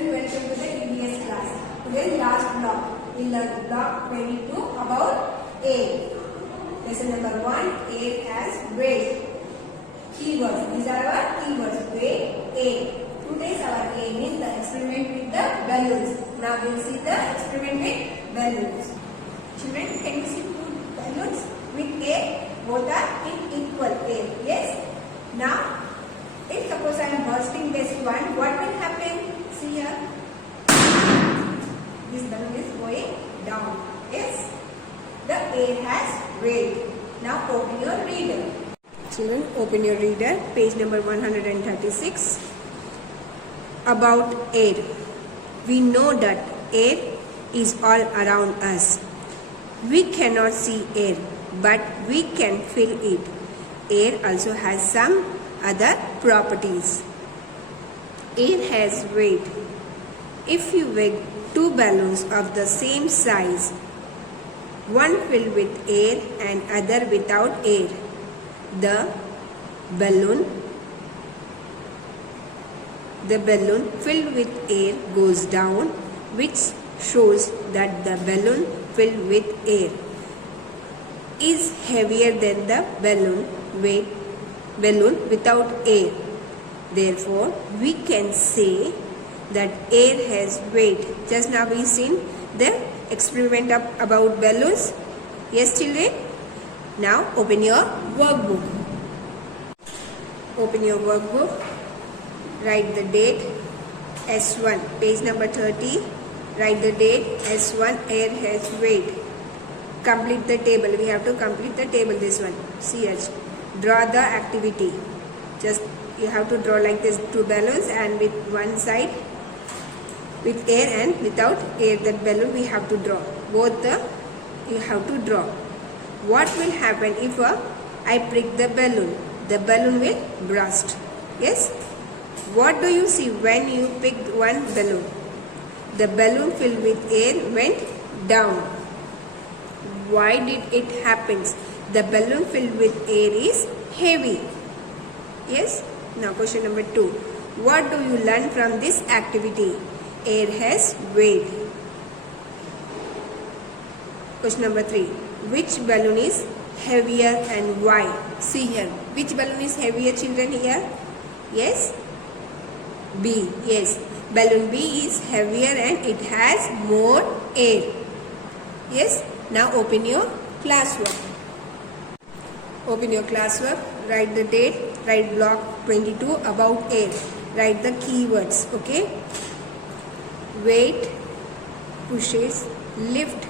children, welcome to the EVS class. Today last block. We learned block 22 about air. Lesson number 1, air as weight. Keywords. These are our keywords. Weight, air. Today's our aim is the experiment with the balloons. Now we will see the experiment with balloons. Children, can you see two balloons with air? Both are in equal air. Yes? Now, if suppose I am bursting this one, what will happen? See here. This balloon is going down. Yes? The air has weight. Now open your reader. Children, open your reader. Page number 136. About air. We know that air is all around us. We cannot see air, but we can feel it. Air also has some other properties. Air has weight. If you weigh two balloons of the same size, one filled with air and other without air, the balloon filled with air goes down, which shows that the balloon filled with air is heavier than the balloon without air. Therefore, we can say that air has weight. Just now we seen the experiment about balloons. Yes, children? Now open your workbook. Open your workbook. Write the date S1, page number 30. Write the date S1, air has weight. Complete the table. We have to complete the table, this one. CH. Draw the activity. Just you have to draw like this, two balloons, and with one side with air and without air. That balloon we have to draw. Both you have to draw. What will happen if I prick the balloon? The balloon will burst. Yes? What do you see when you picked one balloon? The balloon filled with air went down. Why did it happen? The balloon filled with air is heavy. Yes? Now question number 2. What do you learn from this activity? Air has weight. Question number 3. Which balloon is heavier and why? See here. Which balloon is heavier, children, here? Yes? B. Yes. Balloon B is heavier and it has more air. Yes? Now open your classwork. Open your classwork. Write the date. Write block 22 about air. Write the keywords. Okay? Weight, pushes, lift,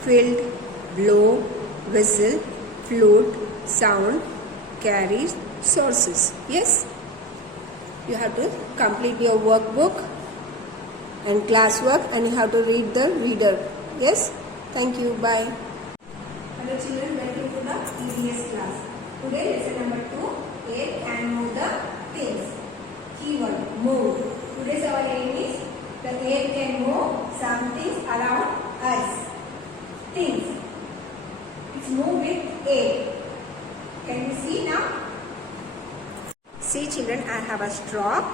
filled, blow, whistle, float, sound, carries, sources. Yes? You have to complete your workbook and classwork, and you have to read the reader. Yes? Thank you. Bye. Hello children, welcome to the EVS class. Today lesson number 2, air can move the things. Keyword, move. Today's our aim is the air can move some things around us. Things. It's move with air. Can you see now? See children, I have a straw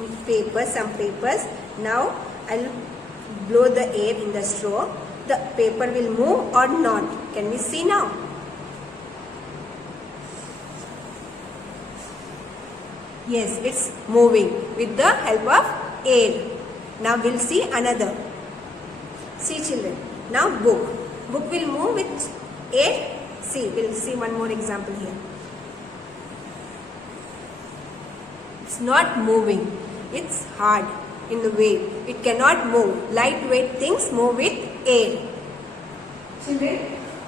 with paper, some papers. Now I will blow the air in the straw. The paper will move or not. Can we see now? Yes, it's moving with the help of air. Now we'll see another. See children, now book. Book will move with air. See, we'll see one more example here. It's not moving. It's hard in the way. It cannot move. Lightweight things move with air. Children,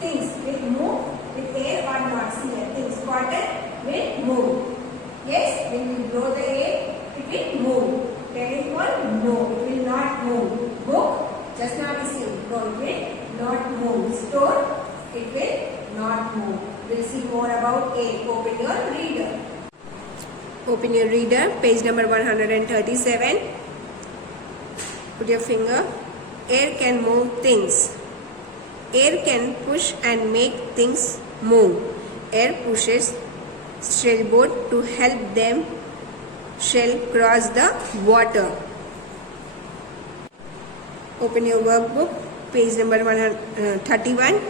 things will move with air or not. See here, things, cotton will move. Yes, when you blow the air, it will move. Telephone, no, it will not move. Book, just now we see, no, it will not move. Store, it will not move. We'll see more about air. Open your reader. Open your reader, page number 137. Put your finger. Air can move things. Air can push and make things move. Air pushes sailboat to help them sail cross the water. Open your workbook, page number 131.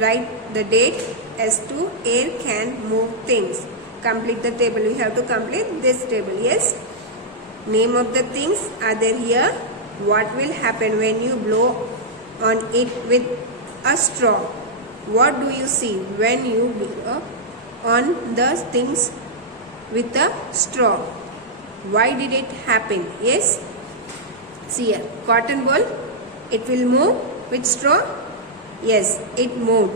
Write the date. S2, air can move things. Complete the table. We have to complete this table. Yes. Name of the things are there here. What will happen when you blow on it with a straw? What do you see when you blow on the things with a straw? Why did it happen? Yes. See here. Cotton ball. It will move with straw. Yes, it moved.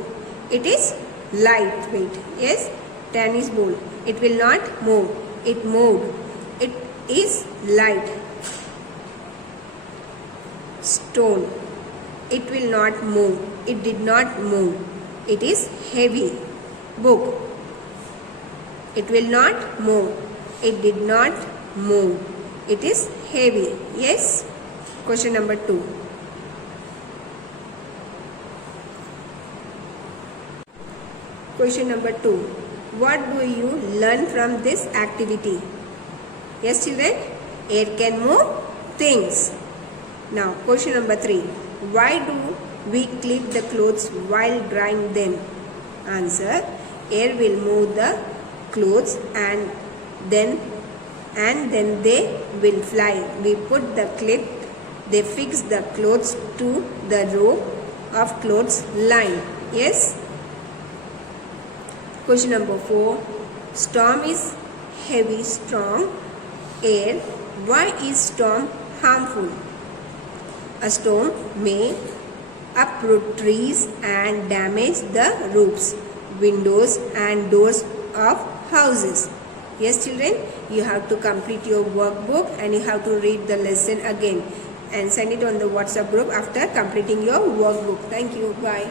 It is lightweight. Yes. Tennis ball. It will not move. It moved. It is light. Stone. It will not move. It did not move. It is heavy. Book. It will not move. It did not move. It is heavy. Yes. Question number 2. Question number 2. What do you learn from this activity? Yes, children. Air can move things. Now, question number 3. Why do we clip the clothes while drying them? Answer. Air will move the clothes and then they will fly. We put the clip. They fix the clothes to the row of clothes line. Yes. Question number 4. Storm is heavy, strong air. Why is storm harmful? A storm may uproot trees and damage the roofs, windows and doors of houses. Yes, children, you have to complete your workbook and you have to read the lesson again and send it on the WhatsApp group after completing your workbook. Thank you. Bye.